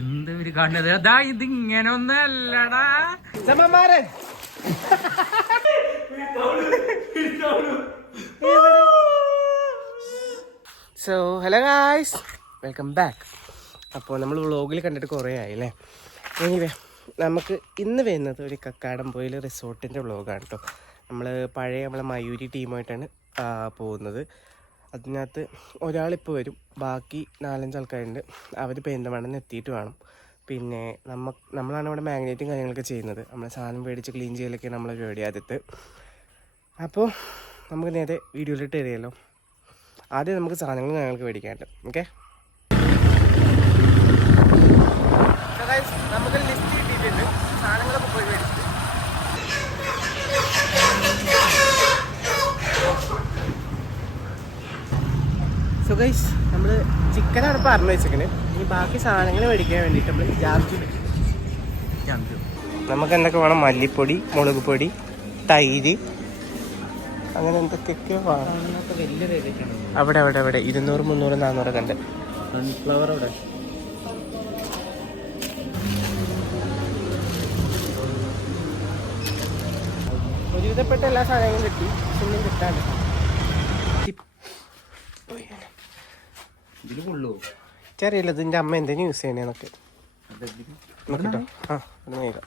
എന്ത് കാണുന്നത് അതാ ഇതിങ്ങനെ ഒന്നും അല്ലടാ ചമ്മന്മാരെ. So hello guys, welcome back. അപ്പോൾ നമ്മൾ വ്ളോഗിൽ കണ്ടിട്ട് കുറേ ആയില്ലേ. എനിവേ നമുക്ക് ഇന്ന് വരുന്നത് ഒരു കക്കാടംപൊയിൽ റിസോർട്ടിൻ്റെ വ്ളോഗാണ് കേട്ടോ. നമ്മൾ നമ്മളെ മയൂരി ടീമായിട്ടാണ് പോകുന്നത്. അതിനകത്ത് ഒരാളിപ്പോൾ വരും, ബാക്കി 4-5 ആൾക്കാരുണ്ട്. അവർ പെരിന്തൽമണ്ണയിൽ എത്തിയിട്ട് വേണം. പിന്നെ നമ്മളാണ് ഇവിടെ മാഗ്നേറ്റും കാര്യങ്ങളൊക്കെ ചെയ്യുന്നത്. നമ്മൾ സാധനം മേടിച്ച് ക്ലീൻ ചെയ്യലൊക്കെയാണ് നമ്മളെ പരിപാടി ആദ്യത്തെ. അപ്പോൾ നമുക്ക് നേരെ വീഡിയോയിലിട്ട് തരികയല്ലോ. ആദ്യം നമുക്ക് സാധനങ്ങൾ ഞങ്ങൾക്ക് മേടിക്കാനുണ്ട്. ഓക്കെ, നമുക്ക് ലിസ്റ്റ് കിട്ടിയിട്ടുണ്ട്. സാധനങ്ങളൊക്കെ പോയി മേടിച്ചിട്ട് സോ ഗൈസ്, നമ്മൾ ചിക്കനാണ് പറഞ്ഞു വെച്ചിരിക്കുന്നത്. ഇനി ബാക്കി സാധനങ്ങൾ മേടിക്കാൻ വേണ്ടിയിട്ട് നമ്മൾ ജാംജു നമുക്ക് എന്തൊക്കെ വേണം? മല്ലിപ്പൊടി, മുളക് പൊടി, തൈര്, അങ്ങനെ എന്തൊക്കെയൊക്കെയോ വേണം. അവിടെ 200, 300, 400 കണ്ട്. സൺഫ്ലവർ അവിടെ ഒരുവിധപ്പെട്ട എല്ലാ സാധനങ്ങളും കിട്ടി. ഒന്നും കിട്ടാണ്ട് ചെറിയില്ല. ഇതിൻ്റെ അമ്മ എന്തെങ്കിലും യൂസ് ചെയ്യണേന്നൊക്കെ നോക്കിട്ടോ. ആ അത് നോക്കാം.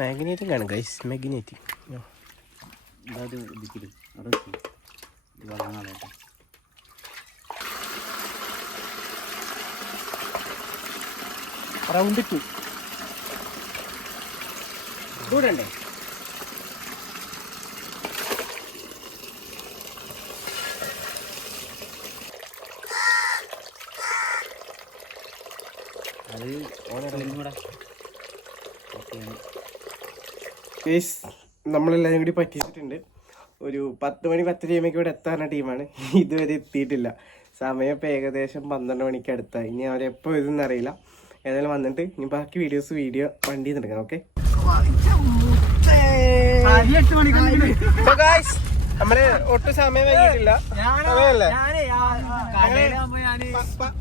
മാഗ്നേറ്റിംഗ് ആണ് ഗൈസ്, മാഗ്നേറ്റിംഗ്. റൗണ്ട് 2 കൂടണ്ടേ? നമ്മളെല്ലാവരും കൂടി പറ്റിച്ചിട്ടുണ്ട്. ഒരു 10 മണി 10 ടീമൊക്കെ ഇവിടെ എത്താനുള്ള ടീമാണ്. ഇതുവരെ എത്തിയിട്ടില്ല. സമയം ഇപ്പോൾ ഏകദേശം 12 മണിക്ക് അടുത്തായി. ഇനി അവരെപ്പോൾ ഇതെന്ന് അറിയില്ല. ഏതായാലും വന്നിട്ട് ഇനി ബാക്കി വീഡിയോ വണ്ടി എടുക്കണം. ഓക്കെ, നമ്മള് ഒട്ടും സമയം വൈകിട്ടില്ല. സമയല്ലേ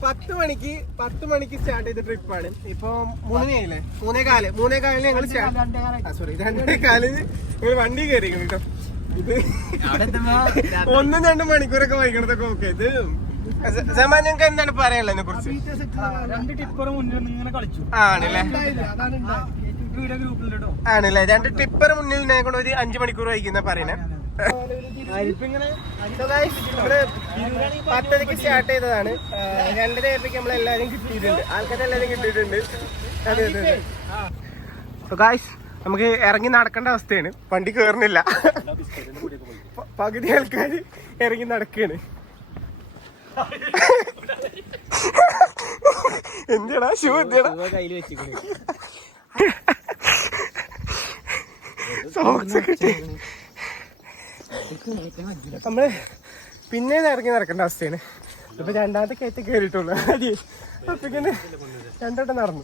10 മണിക്ക് സ്റ്റാർട്ട് ചെയ്ത ട്രിപ്പാണ്. ഇപ്പൊ 3 3:15 ഞങ്ങൾ 2:15 ഞങ്ങൾ വണ്ടി കയറിക്കണം കേട്ടോ. ഇത് 1-2 മണിക്കൂറൊക്കെ വൈകണതൊക്കെ. ഓക്കെ, ഇത് ഞങ്ങൾക്ക് എന്താണ് പറയാനുള്ളത് ഇതിനെ കുറിച്ച്? ആണല്ലേ 2 ടിപ്പർ മുന്നിൽ കൊണ്ട് ഒരു 5 മണിക്കൂർ വൈകുന്ന പറയണേ. 10:00 സ്റ്റാർട്ട് ചെയ്തതാണ്. 2:30 നമ്മളെല്ലാരും കിട്ടിയിട്ടുണ്ട്. ആൾക്കാരെല്ലാരും കിട്ടിയിട്ടുണ്ട്. അതെ. സോ ഗായ്സ്, നമുക്ക് ഇറങ്ങി നടക്കേണ്ട അവസ്ഥയാണ്. വണ്ടി കയറുന്നില്ല. പകുതി ആൾക്കാർ ഇറങ്ങി നടക്കാണ്. എന്തിനാ ഷൂ കയ്യിൽ വെച്ചിട്ട് നമ്മള് പിന്നെ ഇറങ്ങി നടക്കേണ്ട അവസ്ഥയാണ്. ഇപ്പൊ 2ാമത്തെ കയറ്റി കയറിയിട്ടുള്ളൂ. അപ്പൊക്കിന് 2 വട്ടം നടന്നു.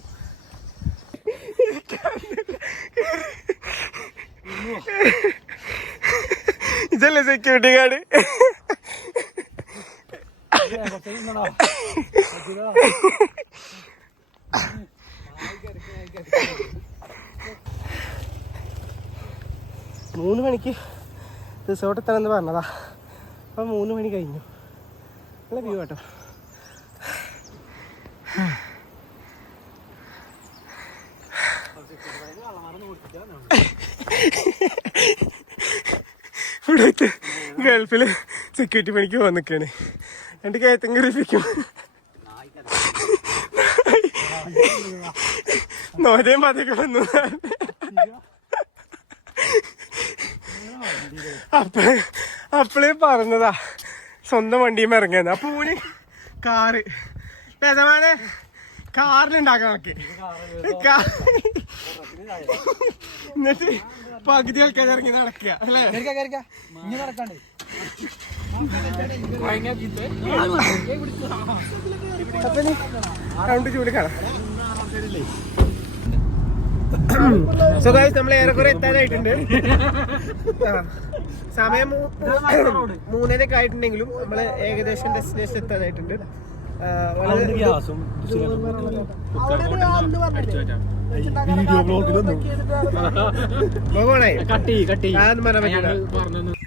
ഇതല്ലേ സെക്യൂരിറ്റി ഗാർഡ്? മൂന്ന് മണിക്ക് റിസോർട്ട് എത്തണമെന്ന് പറഞ്ഞതാ. അപ്പം 3 മണി കഴിഞ്ഞു. നല്ല വ്യൂ കേട്ടോ. ഇവിടുത്തെ ഗൾഫില് സെക്യൂരിറ്റി പണിക്ക് വന്നിക്കാണ്. 2 കയറ്റം കയറിപ്പിക്കും. നോരയും പതിയൊക്കെ വന്നു. അപ്പളേ പറഞ്ഞതാ സ്വന്തം വണ്ടിയും ഇറങ്ങിയെന്ന്. അപ്പൊ ഊന് കാറ് പെതമാനെ കാറിലുണ്ടാക്കാൻ നോക്കി. എന്നിട്ട് പകുതി ആൾക്കാർ ഇറങ്ങി നടക്കുക അല്ലേ? റൗണ്ട് ചൂട് കാണാം. സോ ഗൈസ്, നമ്മൾ ഏറെക്കുറെ എത്താനായിട്ടുണ്ട്. സമയം 3:30 ആയിട്ടുണ്ടെങ്കിലും നമ്മള് ഏകദേശം ഡെസ്റ്റിനേഷൻ എത്താനായിട്ടുണ്ട്.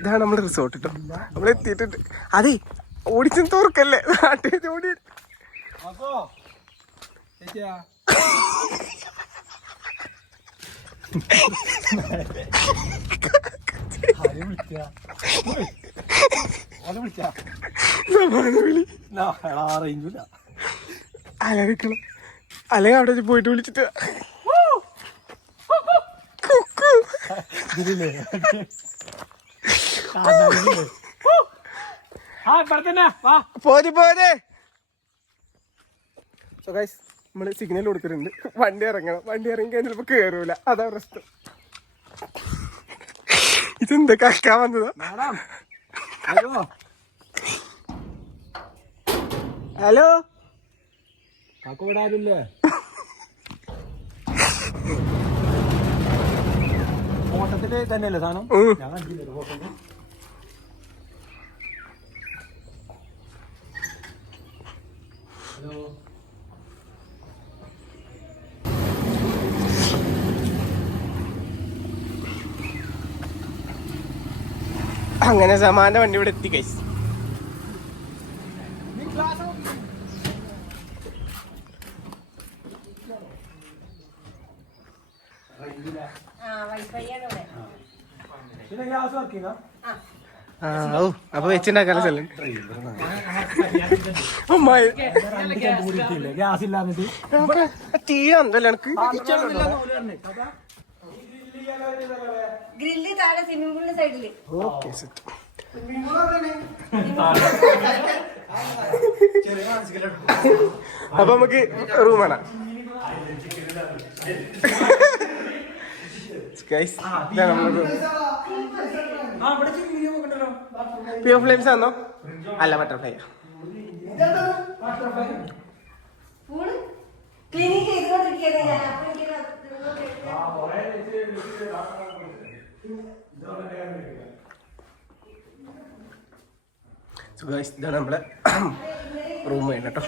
ഇതാണ് നമ്മുടെ റിസോർട്ട് കേട്ടോ. നമ്മൾ എത്തിയിട്ടുണ്ട്. അതെ, ഓടിച്ചും തോർക്കല്ലേ നാട്ടിൽ ഓടി. അലവിക്കണം, അല്ലെങ്കിൽ അവിടെ പോയിട്ട് വിളിച്ചിട്ട് പോരെ പോരെ. സോ ഗൈസ്, നമ്മള് സിഗ്നൽ കൊടുത്തിട്ടുണ്ട്. വണ്ടി ഇറങ്ങണം. വണ്ടി ഇറങ്ങി കഴിഞ്ഞാൽ ചിലപ്പോ കേറൂല. അതാ പ്രശ്നം. ഇതെന്താ കളിക്കാൻ വന്നതാ? ഹലോ, കാക്കോടാരില്ലേ? ഫോട്ടത്തില് തന്നെയല്ലേ സാധനം? ഞാൻ കണ്ടില്ലല്ലോ ഫോട്ടോ. ഹലോ, അങ്ങനെ സമാന്റെ വണ്ടി ഇവിടെ എത്തി ഗൈസ്. അപ്പൊ വെച്ചുണ്ടാക്കാനുള്ള സ്ഥലം ഗ്യാസ് ഇല്ലാന്നിട്ട് തീ എന്തല്ലേ എനിക്ക്. Okay set. അപ്പൊ നമുക്ക് റൂമാണ്. പ്യൂർ ഫ്ലെയിംസ് ആണോ? അല്ല, ബട്ടർഫ്ലൈ. ഇതാണ് നമ്മളെ റൂം വേണം കേട്ടോ.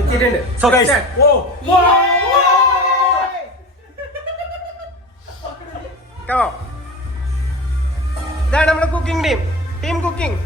എത്തിയിട്ടുണ്ട്. ഇതാണ് നമ്മുടെ cooking team cooking.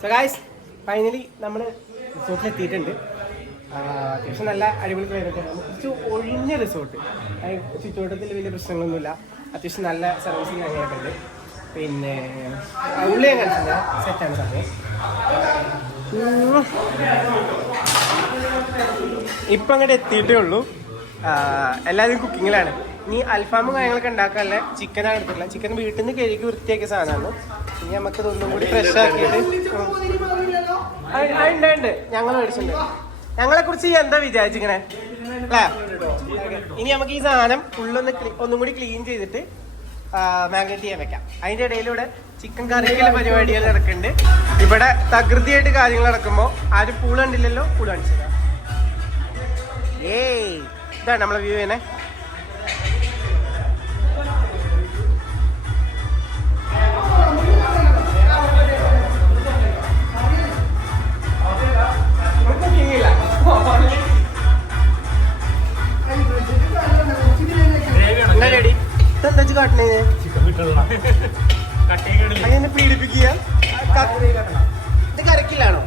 So guys, finally നമ്മൾ റിസോർട്ടിൽ എത്തിയിട്ടുണ്ട്. അത്യാവശ്യം നല്ല അടിപൊളി ക്ലൈമറ്റ് ആണ്. കുറച്ച് ഒഴിഞ്ഞ റിസോർട്ട്. ചുറ്റുവട്ടത്തിൽ വലിയ പ്രശ്നങ്ങളൊന്നുമില്ല. അത്യാവശ്യം നല്ല സർവീസിങ് അങ്ങനെയൊക്കെ ഉണ്ട്. പിന്നെ ഉള്ളി ഞാൻ കണ്ടിട്ടില്ല, സെറ്റാണ് സമയം. ഇപ്പം അങ്ങോട്ട് എത്തിയിട്ടേ ഉള്ളൂ. എല്ലാവരും കുക്കിങ്ങിലാണ്. ഇനി അൽഫാമും കാര്യങ്ങളൊക്കെ ഉണ്ടാക്കാനല്ലേ ചിക്കനാണ് എടുത്തിട്ടില്ല. ചിക്കൻ വീട്ടിൽ നിന്ന് കഴുകി വൃത്തിയാക്കിയ സാധനമാണ്. ഇനി നമുക്ക് ഇതൊന്നും കൂടി ഫ്രഷ് ആക്കിയിട്ട് ഉണ്ട്. ഞങ്ങൾ മേടിച്ചിട്ടുണ്ട്. ഞങ്ങളെ കുറിച്ച് എന്താ വിചാരിച്ചിങ്ങനെ അല്ലേ? ഇനി നമുക്ക് ഈ സാധനം ഒന്നും കൂടി ക്ലീൻ ചെയ്തിട്ട് മാഗ്നേറ്റ് ചെയ്യാൻ വെക്കാം. അതിൻ്റെ ഇടയിലൂടെ ചിക്കൻ കറിക്കുള്ള പരിപാടികൾ നടക്കുന്നുണ്ട്. ഇവിടെ തകൃതിയായിട്ട് കാര്യങ്ങൾ നടക്കുമ്പോൾ ആരും പൂള് കണ്ടില്ലല്ലോ. പൂള് കാണിച്ചതാ. ഇതാണ് നമ്മളെ വ്യൂ ചെയ്യണേ. അങ്ങനെ പീഡിപ്പിക്കുക. ഇത് കരക്കില്ലാണോ?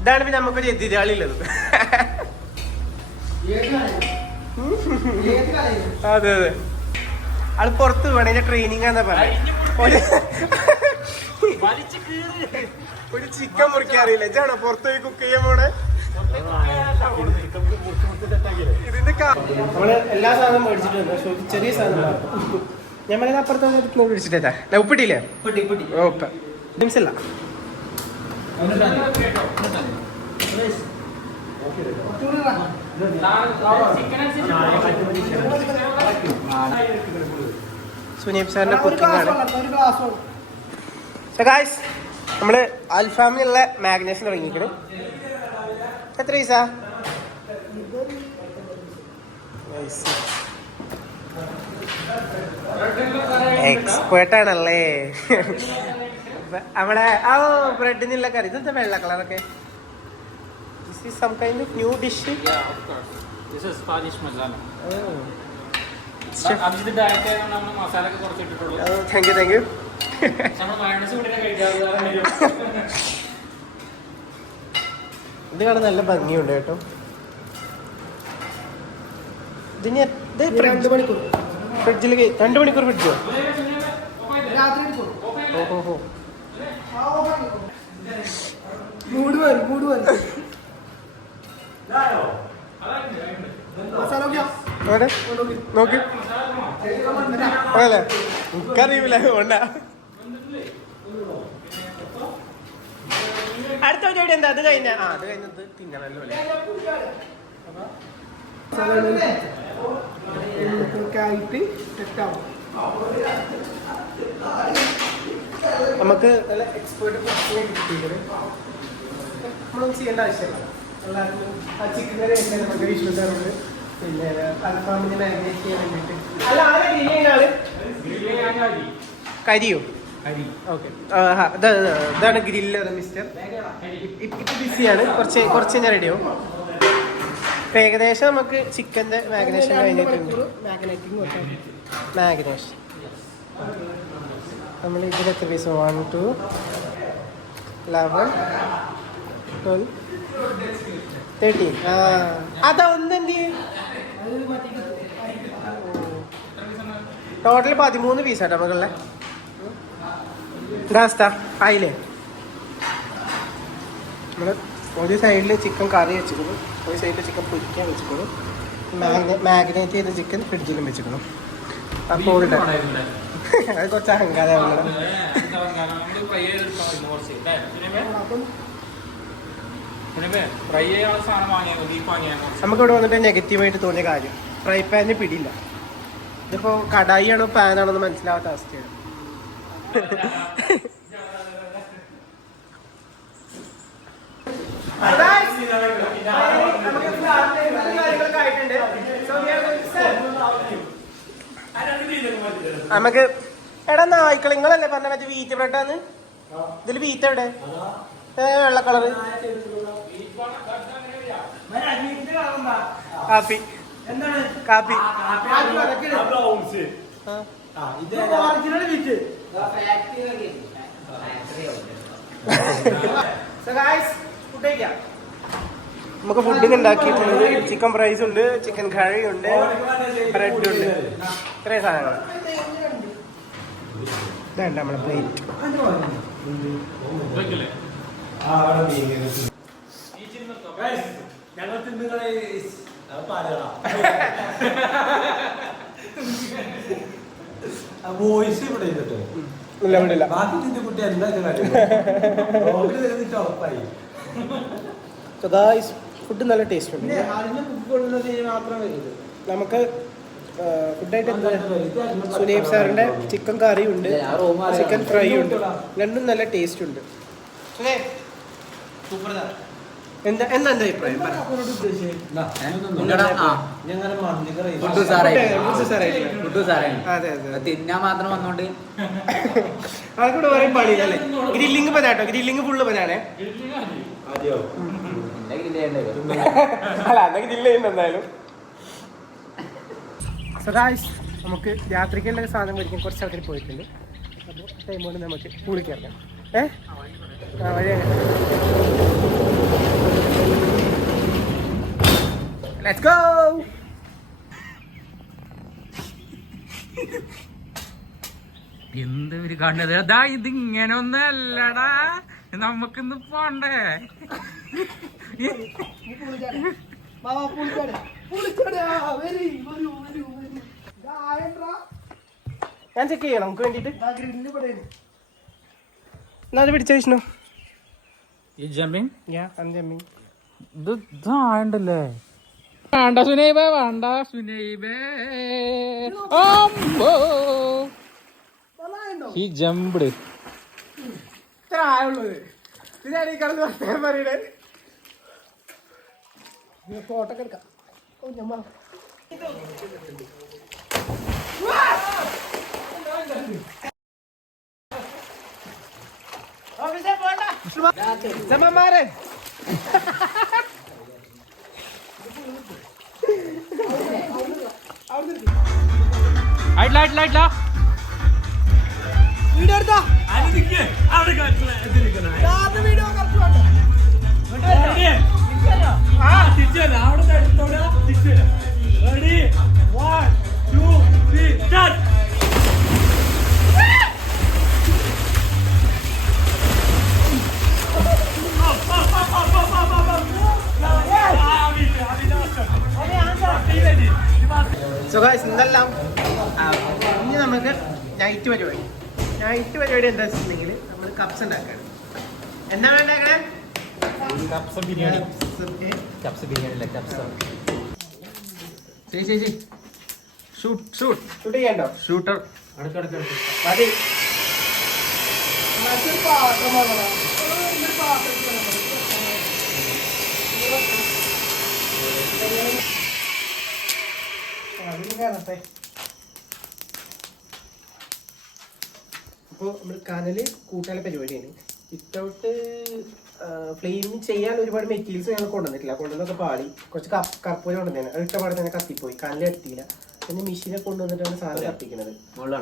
ഇതാണ് പിന്നെ നമുക്കൊരു എതിരാളി ഉള്ളത്. അതെ അതെ, ആള് പുറത്ത് വേണേ ട്രെയിനിങ് ആന്നാ പറയാ. ഒരു ചിക്കൻ മുറിക്കാൻ അറിയില്ല ഇതാണോ പുറത്ത് പോയി കുക്ക് ചെയ്യാൻ പോണേ ഇതിന്റെ നമ്മള് എല്ലാ സാധനവും മേടിച്ചിട്ടുണ്ട് പക്ഷെ ഒരു ചെറിയ സാധനം ഞമ്മളത് അപ്പുറത്ത് മേടിച്ചിട്ടാ ഉപ്പിട്ടില്ലേ ഓക്കെ ഡിംസല്ല സുനീപ് സാറിന്റെ കുക്കിംഗ് ആണ് ഗായ്സ് നമ്മള് അൽഫാമിനുള്ള മാഗ്നേഷൻ തുടങ്ങിയിരിക്കണം എത്ര പൈസ എക്സ്പേർട്ടാണല്ലേ അവിടെ ആ ബ്രെഡിനുള്ള കറി ഇതെന്താ വെള്ള കളറൊക്കെ this is some kind of new dish This is Spanish masala. അതിന്റെ ഡയറ്റ് നമ്മൾ മസാല ഒക്കെ കുറച്ച് ഇട്ടിട്ടുള്ളൂ. Thank you thank you. നമ്മൾ മയോണൈസ് കൂടി കഴിക്കാതെ ഇത് കാണാൻ നല്ല ഭംഗിയുണ്ട് കേട്ടോ. ഇതിന് 2 മണിക്കൂർ ഫ്രിഡ്ജിൽ 2 മണിക്കൂർ ഫ്രിഡ്ജോ ഓഹോ മൂട് നോക്കി അല്ലേ എനിക്കറിയൂല കൊണ്ട അടുത്ത പരിപാടി എന്താ അത് കഴിഞ്ഞ അത് കഴിഞ്ഞത് തിന്നണല്ലോ അല്ലേ നമുക്ക് നല്ല എക്സ്പേർട്ട് നമ്മളൊന്നും ചെയ്യേണ്ട ആവശ്യമില്ല എല്ലാവർക്കും ആ ചിക്കൻ കറി വെക്കാൻ നമുക്ക് വിശ്വസാറുണ്ട് പിന്നെ അൽഫാമിന് മാരിനേറ്റ് ചെയ്യാൻ വേണ്ടിയിട്ട് അല്ല ആരെ ഗ്രില്ല് ആള് കരിയോ ഓക്കെ ഇതാണ് ഗ്രില്ല് മിസ്റ്റർ ഇപ്പം ബിസിയാണ് കുറച്ച് കഴിഞ്ഞാൽ റെഡിയാവും ഇപ്പം ഏകദേശം നമുക്ക് ചിക്കൻ്റെ മാഗ്നേഷൻ കഴിഞ്ഞിട്ടുണ്ട് മാഗ്നേഷൻ നമ്മൾ ഇതിലെത്ര പീസ് 1 2 11 12 13 അതാ ഒന്നെന്ത് ടോട്ടൽ 13 പീസാട്ടോ നമുക്കുള്ള എന്താ ആയില്ലേ നമ്മൾ ഒരു സൈഡിൽ ചിക്കൻ കറി വെച്ചിരിക്കുന്നു ഒരു സൈഡിൽ ചിക്കൻ പൊരിക്കാൻ വെച്ചിരിക്കുന്നു മാഗ്നേറ്റ് ചെയ്ത ചിക്കൻ ഫ്രിഡ്ജിലും വെച്ചിരിക്കുന്നു അപ്പോൾ അത് കുറച്ച് അഹങ്കാരമാണ് നമുക്കിവിടെ വന്നിട്ട് നെഗറ്റീവായിട്ട് തോന്നിയ കാര്യം ഫ്രൈ പാനിന് പിടിയില്ല ഇതിപ്പോൾ കടായിയാണോ പാനാണോ എന്ന് മനസ്സിലാവാത്ത അവസ്ഥയാണ് നമുക്ക് എടാ നായ്ക്കൾ നിങ്ങളല്ലേ പറഞ്ഞ മറ്റേ വീറ്റ് ബ്രെഡാന്ന് ഇതിൽ വീറ്റ് എവിടെ വെള്ള കളറ് കാപ്പി കാപ്പി നമുക്ക് ഫുഡിങ് ഉണ്ടാക്കിയിട്ടുണ്ട് ചിക്കൻ ഫ്രൈസ് ഉണ്ട് ചിക്കൻ കറി ഉണ്ട് ബ്രെഡ് ഉണ്ട് ഇത്രയും സാധനങ്ങൾ ഇതല്ല നമ്മളെ പ്ലേറ്റ് ഞങ്ങൾ തിന്നുകളെ വോയിസ് ഇവിടെ ചെയ്തിട്ട് ബാക്കി തിന്റെ കുട്ടി എന്താ ഉറപ്പായി ഫുഡ് നല്ല ടേസ്റ്റ് ഉണ്ട് നമുക്ക് ഫുഡായിട്ട് എന്താ സുനീപ് സാറിന്റെ ചിക്കൻ കറി ഉണ്ട് ചിക്കൻ ഫ്രൈ ഉണ്ട് രണ്ടും നല്ല ടേസ്റ്റ് ഉണ്ട് എന്താ എന്താ എന്റെ അഭിപ്രായം തിന്നാൻ മാത്രം വന്നോണ്ട് ആൾക്കൂടെ പറയും പണിയല്ലേ ഗ്രില്ലിങ് പനാട്ടോ ഗ്രില്ലിങ് ഫുള്ള് പനാണേ അല്ല എന്നാ ഗ്രില്ല് ചെയ്യുന്നുണ്ട് എന്തായാലും സദായിസ് നമുക്ക് രാത്രിക്കുള്ള സാധനം മേടിക്കാൻ കുറച്ച് ആൾക്കാർ പോയിട്ടുണ്ട് അപ്പോൾ ടൈം കൊണ്ട് നമുക്ക് കുളിക്കാം വഴിയാണ് Let's go! എന്ത് ഒരു കാണുന്നത് അതാ ഇതിങ്ങനെ ഒന്നും അല്ലടാ നമുക്കിന്ന് പോണ്ടേ ഞാൻ ചെക്ക് ചെയ്യണം നമുക്ക് വേണ്ടിട്ട് എന്നാ പിടിച്ച വിഷ്ണു ഈ ജമ്മിങ് ഇത് ഇതാണ്ടല്ലേ വേണ്ട സുനൈബേ വേണ്ട സുനൈബേ ഈ ജമ്പ് ഇത്ര ആയുള്ളത് ഇതാണ് ഈ കളന്ന് പറയാൻ പറയണേ ഫോട്ടോ എടുക്കാം ജമ്മമാരെ വീഡിയോ എടുത്താ വീഡിയോ സോ ഗൈസ് ഇന്നെല്ലാം ഇനി നമുക്ക് നൈറ്റ് പരിപാടി എന്താ വെച്ചിട്ടുണ്ടെങ്കിൽ നമ്മൾ കപ്സ് ഉണ്ടാക്കാണ്. എന്നാ ഉണ്ടാക്കണേ? ഷൂട്ട് ചെയ്യണ്ടോ? ഷൂട്ടർ മതി. അപ്പോൾ നമ്മൾ കനല് കൂട്ടാനുള്ള പരിപാടിയാണ്. വിത്തൗട്ട് ഫ്ലെയിമിങ് ചെയ്യാൻ ഒരുപാട് മെറ്റീരിയൽസ് ഞങ്ങൾ കൊണ്ടുവന്നൊക്കെ പാടി കുറച്ച് കർപ്പൂരം കൊണ്ടുവന്നേനെ. അത് ഇട്ട പാടെ തന്നെ കത്തിപ്പോയി, കനല് കത്തിയില്ല. പിന്നെ മെഷീനെ കൊണ്ടുവന്നിട്ടാണ് സാധനം കത്തിക്കുന്നത്.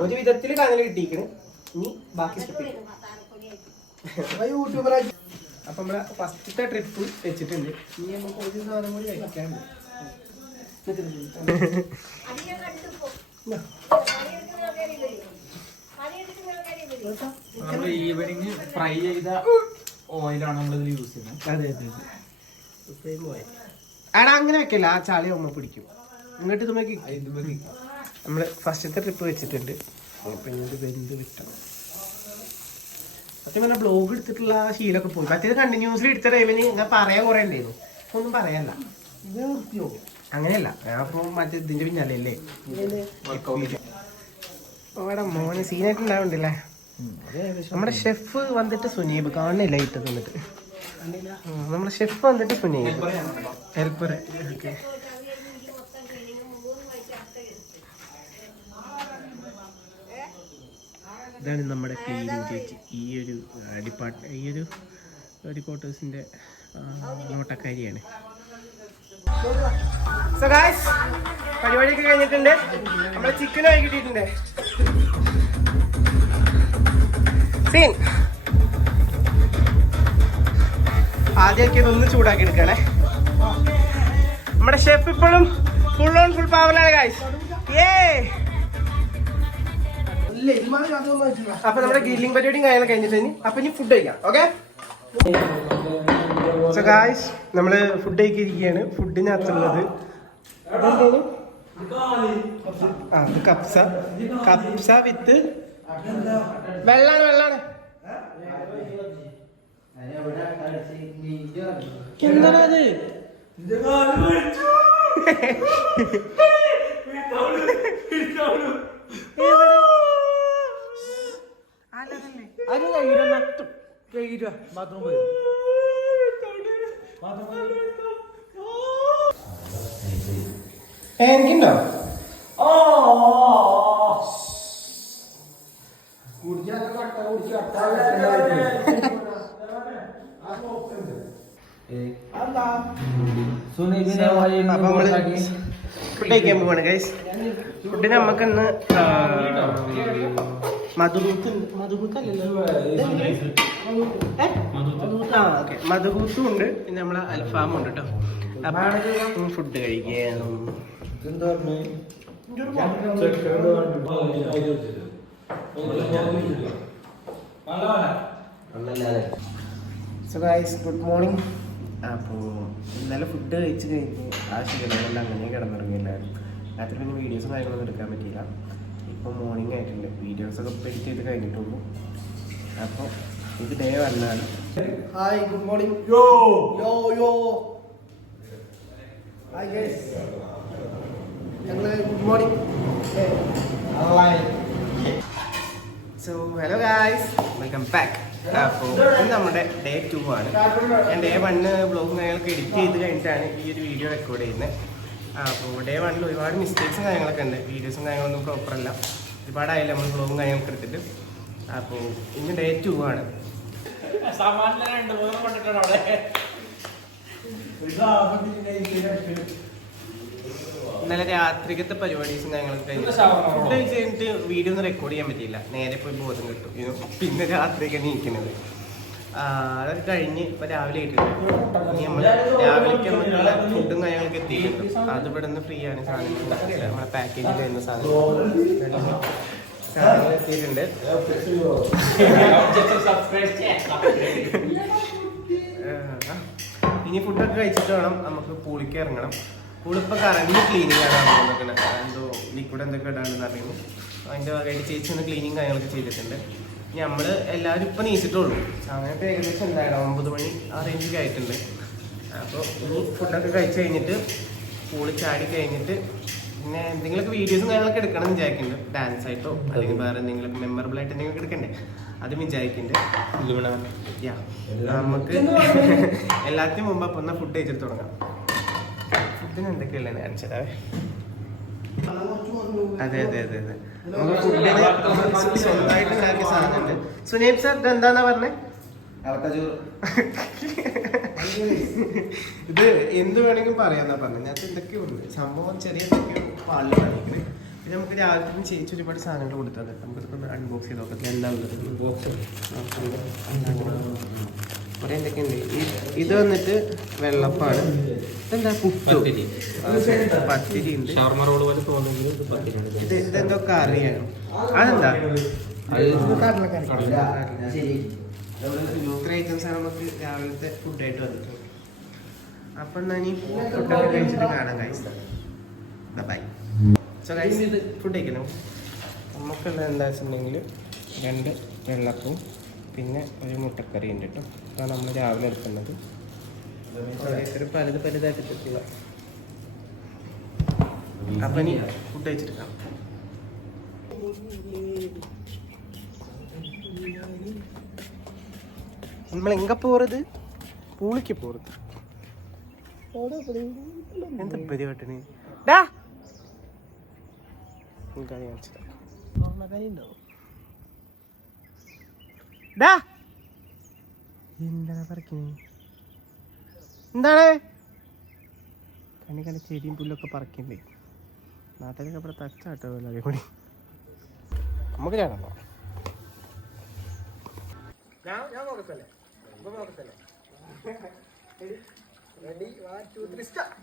ഒരു വിധത്തിൽ കനല് കിട്ടിയിരിക്കണ്. ഇനി ബാക്കി സ്റ്റെപ്പ് യൂട്യൂബറായി. അപ്പൊ നമ്മളെ ഫസ്റ്റത്തെ ട്രിപ്പ് വെച്ചിട്ടുണ്ട്. ഇനി നമുക്ക് ഒരു സാധനം കൂടി കഴിക്കാനുണ്ട്. നമ്മൾ ഈവനിങ് ഫ്രൈ ചെയ്ത ഓയിലാണ് നമ്മളിതിൽ യൂസ് ചെയ്യുന്നത്. അതെ ആടാ അങ്ങനെ വെക്കല്ല, ആ ചാളി അമ്മ പിടിക്കും. ഇങ്ങോട്ട് ഇതുമ്മക്ക് നമ്മള് ഫസ്റ്റത്തെ ട്രിപ്പ് വെച്ചിട്ടുണ്ട്. വെന്ത് വിട്ടണം. സത്യം പറഞ്ഞാൽ ബ്ലോഗ് എടുത്തിട്ടുള്ള ശീലമൊക്കെ പോകും. മറ്റേത് കണ്ടിന്യൂസ്ലി എടുത്ത ടൈമിന് ഞാൻ പറയാൻ കുറെ ഉണ്ടായിരുന്നു. ഒന്നും പറയാനല്ല, അങ്ങനെയല്ല. ഞാൻ അപ്പോൾ മറ്റേ ഇതിന്റെ പിന്നാലല്ലേ അവിടെ മോനെ സീനായിട്ട് ഉണ്ടാവുന്നുണ്ടല്ലേ. നമ്മുടെ ഷെഫ് വന്നിട്ട് സുനീബ് കാണുന്നില്ല ഇട്ട് തന്നിട്ട്. നമ്മുടെ ഷെഫ് വന്നിട്ട് സുനീബ് ഹെൽപ്പർ. ഓക്കെ, ഇതാണ് നമ്മുടെ ക്ലീനിങ് ചേച്ചി. ഈ ഒരു ക്വാർട്ടേഴ്സിന്റെ നോട്ടക്കാരിയാണ്. സോ ഗായ്സ്, പരിപാടിയൊക്കെ കഴിഞ്ഞിട്ടുണ്ട്. നമ്മളെ ചിക്കൻ ആയി കിട്ടിയിട്ടുണ്ട്. സീൻ ആദ്യമൊക്കെ ഇതൊന്ന് ചൂടാക്കി എടുക്കണേ. നമ്മുടെ ഷെഫ് ഇപ്പോഴും ഫുൾ ഓൺ ഫുൾ പവറിലാണ് ഗായ്സ്. അപ്പൊ നമ്മുടെ ഗ്രില്ലിംഗ് പരിപാടിയും കാര്യങ്ങളൊക്കെ കഴിഞ്ഞിട്ട് അപ്പൊ ഇനി ഫുഡ് കഴിക്കാം. ഓക്കെ സോ ഗായ്സ്, നമ്മള് ഫുഡ് കഴിക്കിരിക്കുകയാണ്. ഫുഡിനകത്തുള്ളത് കപ്സ വിത്ത് വെള്ളാണ്. എന്താണത്? എനിക്കുണ്ടോ? ഫുഡ് കഴിക്കാൻ പോവാണ് ഗൈസ്. ഫുഡിന് നമുക്കിന്ന് മധുകൂത്തും ഉണ്ട്, പിന്നെ നമ്മളെ അൽഫാമും ഉണ്ട് കേട്ടോ. അപ്പൊ ഫുഡ് കഴിക്കണം. So guys good morning. അപ്പോൾ ഇന്നലെ ഫുഡ് കഴിച്ച് കഴിഞ്ഞ് ആ ക്ഷീണമെല്ലാം അങ്ങനെ കിടന്നിറങ്ങിയില്ലായിരുന്നു. രാത്രി പിന്നെ വീഡിയോസും കാര്യങ്ങളൊന്നും എടുക്കാൻ പറ്റിയില്ല. ഇപ്പോൾ മോർണിംഗ് ആയിട്ടുണ്ട്. വീഡിയോസൊക്കെ ഇപ്പോൾ എഡിറ്റ് ചെയ്ത് കഴിഞ്ഞിട്ടുള്ളൂ. അപ്പോൾ ഇത് ഡേ വന്നാണ്. Hi good morning. യോ യോ യോ ഹായ് ഗൈസ്, ഞങ്ങൾ good morning. So hello guys, welcome back. അപ്പോൾ ഇത് നമ്മുടെ ഡേ 2 ആണ്. ഞാൻ ഡേ 1 വ്ളോഗും കാര്യങ്ങളൊക്കെ എഡിറ്റ് ചെയ്ത് കഴിഞ്ഞിട്ടാണ് ഈ ഒരു വീഡിയോ റെക്കോർഡ് ചെയ്യുന്നത്. അപ്പോൾ ഡേ 1 ഒരുപാട് മിസ്റ്റേക്സും കാര്യങ്ങളൊക്കെ ഉണ്ട്. വീഡിയോസും കാര്യങ്ങളൊന്നും പ്രോപ്പറല്ല. ഒരുപാടായില്ല നമ്മൾ വ്ളോഗും കാര്യങ്ങളൊക്കെ എടുത്തിട്ട്. അപ്പോൾ ഇന്ന് ഡേ 2 ആണ്. ഇന്നലെ രാത്രിക്കത്തെ പരിപാടീസും കാര്യങ്ങളൊക്കെ കഴിഞ്ഞു. ഫുഡ് കഴിച്ച് കഴിഞ്ഞിട്ട് വീഡിയോ ഒന്നും റെക്കോർഡ് ചെയ്യാൻ പറ്റിയില്ല. നേരെ പോയി ബോധം കിട്ടും. പിന്നെ രാത്രിയൊക്കെ നീക്കുന്നത്. അതൊക്കെ കഴിഞ്ഞ് ഇപ്പം രാവിലെ ആയിട്ടുണ്ട്. ഇനി നമ്മൾ രാവിലേക്ക് നമുക്കുള്ള ഫുഡും കാര്യങ്ങളൊക്കെ എത്തിയിട്ടുണ്ട്. അത് ഇവിടെ നിന്ന് ഫ്രീ ആണ്. സാധനങ്ങൾ നമ്മളെ പാക്കേജിൽ വരുന്ന സാധനങ്ങൾ എത്തിയിട്ടുണ്ട്. ഇനി ഫുഡൊക്കെ കഴിച്ചിട്ട് വേണം നമുക്ക് പൂളിക്ക് ഇറങ്ങണം. പൂളിപ്പോൾ കറണ്ട് ക്ലീനിങ് ആണ് നോക്കുന്നത്. എന്തോ ലിക്വിഡ് എന്തൊക്കെ ഇടാണെന്ന് അറിയുന്നു. അതിൻ്റെ ഭാഗമായിട്ട് ചേച്ചി ഒന്ന് ക്ലീനിങ് കാര്യങ്ങളൊക്കെ ചെയ്തിട്ടുണ്ട്. നമ്മൾ എല്ലാവരും ഇപ്പം നീച്ചിട്ടുള്ളൂ. സമയത്ത് ഏകദേശം എന്തായാലും 9 മണി ആ റേഞ്ചൊക്കെ ആയിട്ടുണ്ട്. അപ്പോൾ ഇനി ഫുഡൊക്കെ കഴിച്ച് കഴിഞ്ഞിട്ട് പൂളി ചാടി കഴിഞ്ഞിട്ട് പിന്നെ എന്തെങ്കിലുമൊക്കെ വീഡിയോസും കാര്യങ്ങളൊക്കെ എടുക്കണം എന്ന് വിചാരിക്കുന്നുണ്ട്. ഡാൻസ് ആയിട്ടോ അല്ലെങ്കിൽ വേറെ എന്തെങ്കിലും മെമ്മറബിൾ ആയിട്ട് എന്തെങ്കിലും എടുക്കണ്ടേ, അതും വിചാരിക്കുന്നുണ്ട്. യാ, നമുക്ക് എല്ലാത്തിനും മുമ്പ് അപ്പം എന്നാൽ ഫുഡ് കഴിച്ചിട്ട് തുടങ്ങാം. ഫുഡിന് എന്തൊക്കെയല്ലേ കാണിച്ചതാ? അതെ അതെ അതെ അതെ, നമുക്ക് ഫുഡിന് സ്വന്തമായിട്ട് ഉണ്ടാക്കിയ സാധനമുണ്ട്. സുനീപ് സാർ ഇത് എന്താന്നാ പറഞ്ഞേ? ഇത് എന്ത് വേണമെങ്കിലും പറയാന്നാ പറഞ്ഞത്. ഞാൻ എന്തൊക്കെയോ ഉണ്ട് സംഭവം, ചെറിയ എന്തൊക്കെയോ പാലിൽ കാണിക്കുന്നത്. പിന്നെ നമുക്ക് രാവിലത്തെ ചേച്ചി ഒരുപാട് സാധനങ്ങൾ കൊടുത്തത്. നമുക്കിതൊക്കെ അൺബോക്സ് ചെയ്ത് നോക്കാം. എന്താ ഉള്ളത് കുറെ എന്തൊക്കെയുണ്ട്. ഇത് വന്നിട്ട് വെള്ളപ്പാണ്. ഇതെന്താ? പുട്ടു, പത്തിരി ഉണ്ട്. ഇതെന്തോ കറിയാണ്. അതെന്താ? ഇത്ര ഐറ്റംസ് ആണ് നമുക്ക് രാവിലത്തെ ഫുഡായിട്ട് വന്നിട്ടുള്ളത്. അപ്പൊ എന്നാ ഇനി ഫുഡൊക്കെ കഴിച്ചിട്ട് കാണാം guys. Bye. So guys, food കഴിക്കണം. നമുക്കുള്ളത് എന്താ വെച്ചിട്ടുണ്ടെങ്കിൽ 2 വെള്ളപ്പവും പിന്നെ ഒരു മുട്ടക്കറി ഉണ്ട് കേട്ടോ. അതാണ് നമ്മൾ രാവിലെ എടുക്കുന്നത്. പലതായിട്ടിട്ടുള്ള. അപ്പൊ ഇനി ഫുഡ് കഴിച്ചിട്ട് കാണാം. നമ്മൾ എങ്ക പോறது? പൂളിക്ക് പോறது. എന്താ പരിപാടിന്? എന്താണ് പറിക്കുന്നത്? എന്താണ് കണി കണി ചെടിയും പുല്ലൊക്കെ പറിക്കണ്ടേ? നാട്ടിലൊക്കെ ഇവിടെ തച്ചാട്ടോ എല്ലാവരും കൂടി. നമുക്ക് ഞാനോ ഞാൻ നോക്കത്തല്ലേ നോക്കത്തല്ലേ. Ready 1 2 3 start.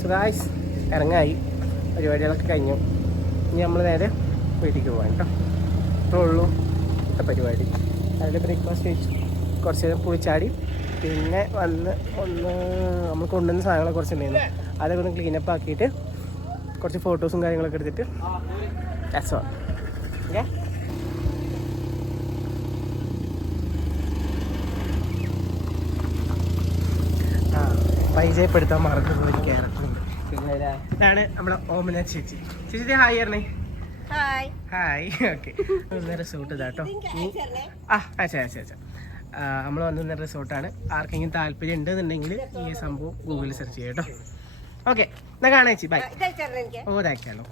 സുഖായ്സ് ഇറങ്ങായി. പരിപാടികളൊക്കെ കഴിഞ്ഞു. ഇനി നമ്മൾ നേരെ വീട്ടിലേക്ക് പോകാം കേട്ടോ. ഇത്രേ ഉള്ളൂ ഇത്തെ പരിപാടി. അതിൽ ബ്രേക്ക്ഫാസ്റ്റ് കഴിച്ചു, കുറച്ച് നേരം പുളിച്ചാടി, പിന്നെ വന്ന് നമ്മൾ കൊണ്ടുവന്ന സാധനങ്ങൾ കുറച്ചുണ്ടായിരുന്നു. അതൊക്കെ ഒന്ന് ക്ലീനപ്പ് ആക്കിയിട്ട് കുറച്ച് ഫോട്ടോസും കാര്യങ്ങളൊക്കെ എടുത്തിട്ട് that's all. ഓക്കെ, പരിചയപ്പെടുത്താൻ മറക്കുന്ന ഒരു ക്യാരക്ടറുണ്ട്. ഇതാണ് നമ്മുടെ ഓമന ചേച്ചി. ചേച്ചി ഹായ് പറഞ്ഞേ. ഹായ്. ഓക്കെ, റിസോർട്ട് ഇതാട്ടോ. അച്ഛാ നമ്മൾ വന്നിരുന്ന റിസോർട്ടാണ്. ആർക്കെങ്കിലും താല്പര്യം ഉണ്ടെന്നുണ്ടെങ്കിൽ ഈ സംഭവം ഗൂഗിളിൽ സെർച്ച് ചെയ്യാം കേട്ടോ. ഓക്കെ, എന്നാ കാണാം ചേച്ചി. ബൈ. ഓ ഇതാക്കിയാലോ.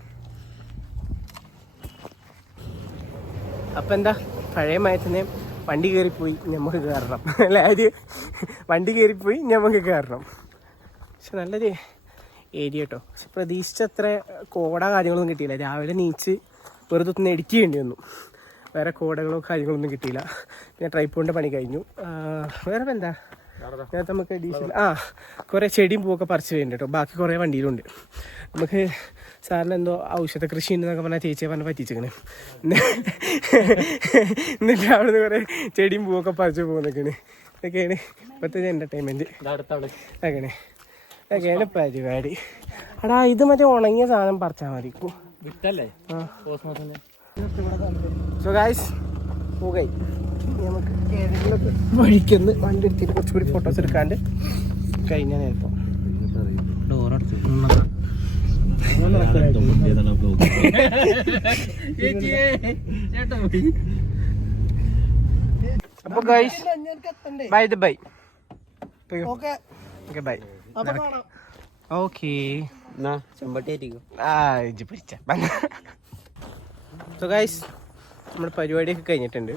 അപ്പം എന്താ, പഴയ മയത്തിനെ വണ്ടി കയറിപ്പോയി നമുക്ക് കയറണം അല്ലേ? അത് വണ്ടി കയറിപ്പോയി നമുക്ക് കയറണം. പക്ഷെ നല്ലൊരു ഏരിയ കേട്ടോ. പക്ഷെ പ്രതീക്ഷിച്ചത്ര കോട കാര്യങ്ങളൊന്നും കിട്ടിയില്ല. രാവിലെ നീച്ച് വെറുതെ ഒന്ന് എഡിറ്റ് ചെയ്യേണ്ടി വന്നു. വേറെ കോടകളോ കാര്യങ്ങളൊന്നും കിട്ടിയില്ല. പിന്നെ ട്രൈപ്പോണിൻ്റെ പണി കഴിഞ്ഞു. വേറെ എന്താ നേരത്തെ നമുക്ക് അഡീഷണൽ കുറേ ചെടിയും പൂവൊക്കെ പറിച്ച് വരുന്നുണ്ട് കേട്ടോ. ബാക്കി കുറേ വണ്ടിയിലുണ്ട്. നമുക്ക് സാറിന് എന്തോ ഔഷധ കൃഷി ഉണ്ടെന്നൊക്കെ പറഞ്ഞാൽ ചേച്ചിയെ പറഞ്ഞ് പറ്റിച്ചേക്കണ്. എന്നിട്ട് അവിടെ നിന്ന് കുറേ ചെടിയും പൂവൊക്കെ പറിച്ച് പോകുന്നൊക്കെയാണ്. ഇതൊക്കെയാണ് ഇപ്പോഴത്തെ എൻ്റർടൈൻമെൻറ്റ്. ഒക്കെയാണ് പരിപാടി. എടാ ഇത് മറ്റേ ഉണങ്ങിയ സാധനം പറിച്ചാൽ മതി. സോ ഗായ്സ് പോകായി നമുക്ക് ഏതെങ്കിലും വഴിക്കൊന്ന് വണ്ടി എടുത്തിട്ട് കുറച്ചുകൂടി ഫോട്ടോസ് എടുക്കാണ്ട് കഴിഞ്ഞാൽ നേരത്തോ അപ്പൊ guys bye the bye. Okay bye. Okay so guys നമ്മുടെ പരിപാടിയൊക്കെ കഴിഞ്ഞിട്ടുണ്ട്.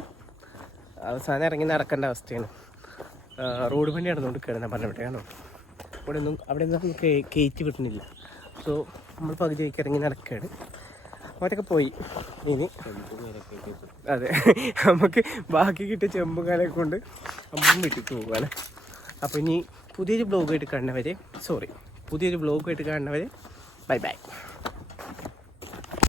അവസാനം ഇറങ്ങി നടക്കേണ്ട അവസ്ഥയാണ്. റോഡ് പണി നടന്നുകൊണ്ട് കിടന്നാൽ പറഞ്ഞിട്ട് കാണോ അവിടെ ഒന്നും കയറ്റി വിട്ടുന്നില്ല. സോ നമ്മൾ പകുതി വഴിക്ക് ഇറങ്ങി നടക്കുകയാണ്. അവരൊക്കെ പോയി. ഇനി അതെ നമുക്ക് ബാക്കി കിട്ടിയ ചെമ്പും കാലൊക്കെ കൊണ്ട് അമ്മ വീട്ടിലേക്ക് പോവുകയാണ്. അപ്പോൾ ഇനി പുതിയൊരു ബ്ലോഗായിട്ട് കാണുന്നവരെ ബൈ ബൈ.